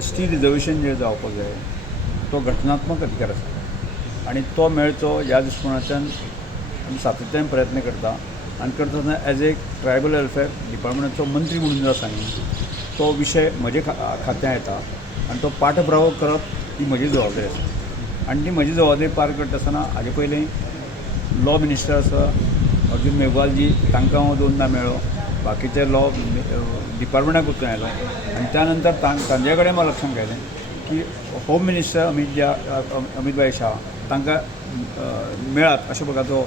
ST reservation जे जावपाक जाय तो घटनात्मक अधिकार आसा आनी तो मेळचो ह्या दृश्टिकोनाच्यान आमी सातत्यान प्रयत्न करता आनी करतना एज ए ट्रायबल वेलफेअर डिपार्टमेंटाचो मंत्री म्हणून जो आसा न्ही तो विशय म्हजे खात्यांत येता आनी तो पाठपुरावो करप ही म्हजी जबाबदारी आसा आनी ती म्हजी जबाबदारी पार करता आसतना हाजे पयलीं लॉ मिनिस्टर आसा अर्जुन मेघवालजी तांकां हांव दोनदा मेळ्ळो बाकीचे लॉ डिपार्टमेंटाक वचून आयलो आनी त्या नंतर तांचे कडेन म्हाका लक्षांत घायलें की होम मिनिस्टर अमित भाई शाह तांकां मेळात अशें प्रकारचो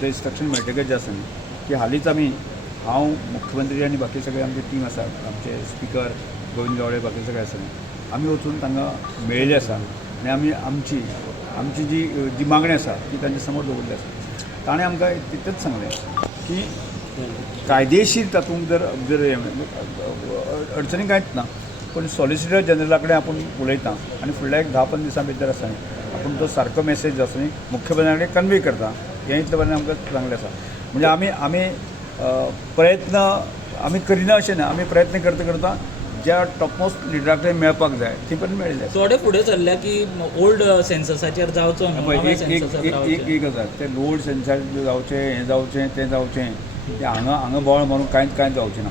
ते इंस्ट्रक्शन मेळटकच जे आसा न्ही की हालींच आमी हांव मुख्यमंत्री आनी बाकी सगळे आमचे टीम आसा आमचे स्पिकर गोविंद गावडे बाकी सगळे आसा आमी वचून तांकां मेळिल्ले आसा आनी आमी आमची जी मागणी आसा ती तांचे समोर दवरली आसा ताणें आमकां तितलेंच सांगलें की कायदेशीर तातूंत जर अडचणी कांयच ना पूण सॉलिसिटर जनरला कडेन आपूण उलयता आनी फुडल्या एक 10-15 दिसां भितर आसा न्ही आपूण तो सारको मेसेज जो आसा न्ही मुख्यमंत्र्या कडेन कन्वे करता हें इतले बरें आमकां सांगलें आसा म्हणजे आमी प्रयत्न आमी करिना अशें ना आमी प्रयत्न करता करता ज्या टॉपमोस्ट लिडरा कडेन मेळपाक जाय थंय पर्यंत मेळिल्लें थोडे फुडें चल्ल्या की ओल्ड सेन्ससाचेर जावचो एक गजाल तें ओल्ड सेन्सार जावचें हें जावचें तें जावचें तें हांगा बोवाळ मारून कांयच जावचें ना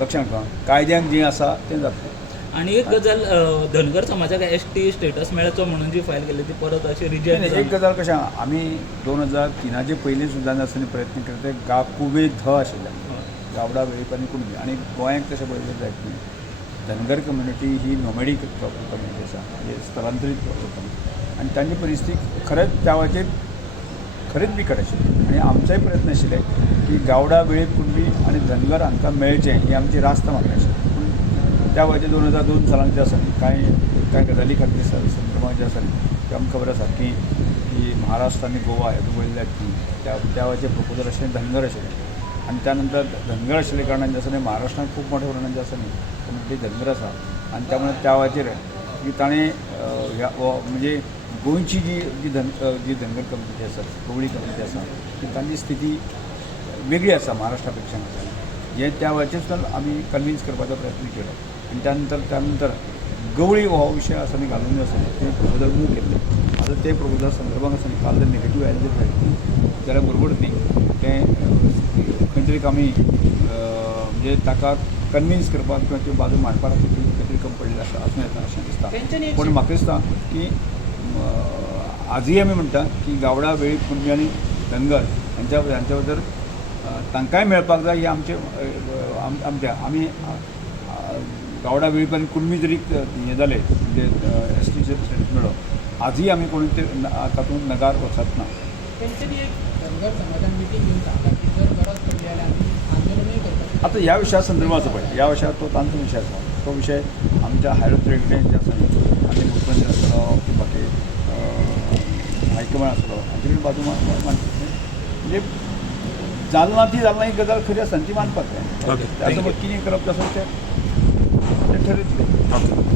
लक्षांत घा कायद्यान जें आसा तें जातलें आनी एक गजाल धनगर समाजाक ST स्टेटस मेळचो म्हणून जी फायल केली ती परत अशी रिजेक्ट एक गजाल कशें आमी 2003 पयलीं सुद्दां आसतना प्रयत्न करता गाकुवे आशिल्ले गावडा वेळीपानी कुणबी आनी गोंयांत तशें पळयलें जायत न्ही धनगर कम्युनिटी ही नॉमेडीक कम्युनिटी आसा म्हणजे स्थलांतरीत कम्युनिटी आनी तांची परिस्थिती खरेंच त्या वेळाचेर खरेंच बिकट आशिल्ली आनी आमचोय प्रयत्न आशिल्ले की गावडा वेळीप कुणबी आनी धनगर हांकां मेळचें ही आमची रास्त मागणी आशिल्ली पूण त्या वेळाचेर 2002 सालांत जे आसा न्ही कांय गजाली खातीर संदर्भांत जे आसा न्ही ते आमकां खबर आसा की महाराष्ट्र आनी गोवा हे पळयले त्या वेळाचेर प्रपोजल आशिल्लें धनगर आशिल्लें आनी त्या नंतर धनगर आशिल्ले कारणान जे आसा न्ही महाराष्ट्रांत खूब मोठ्या प्रमाणात जे आसा न्ही कम्युनिटी धनगर आसा आनी त्या मुळे त्या वेळाचेर की ताणें म्हणजे गोंयची जी धनगर कम्युनिटी आसा गवळी कम्युनिटी आसा ती तांची स्थिती वेगळी आसा महाराष्ट्रा पेक्षा हे त्या वेळाचेर सुद्दां आमी कन्विन्स करपाचो प्रयत्न केलो आनी त्या नंतर गवळी हो विशय आसा न्ही घालून आसा ते प्रपोजल मूव केल्ले आतां ते प्रपोजल संदर्भांत आसा न्ही काल जर नेगेटीव आयले जर जाल्यार बरोबर न्ही तें खंय तरी आमी म्हणजे ताका कन्विन्स करपाक किंवा ती बाजू मांडपाक खंय तरी कमी पडलेली आसा आसूं येता अशें दिसता पूण म्हाका दिसता की आजूय आमी म्हणटा की गावडा वेळीप कुणबी आनी धनगर हांच्या भितर तांकांय मेळपाक जाय ही आमच्या आमी गावडा वेळीप आनी कुणबी जरी हें जालें म्हणजे ST स्टेटस मेळ्ळो आजूय आमी कोणी तातूंत नगार वचत ना आता ह्या विशया संदर्भात पळय ह्या विशयार तो तांचो विशय आसा तो विशय आमच्या हायर ऑथॉरिटीन जे आसा आनी मुख्यमंत्री आसतलो बाकी हायकमांड आसतलो हाचे बाजू म्हणजे जालना ती ही गजाल खरी आसा ती मानपाक जाय त्या समोर कितें करप आसा तें ठरयतलें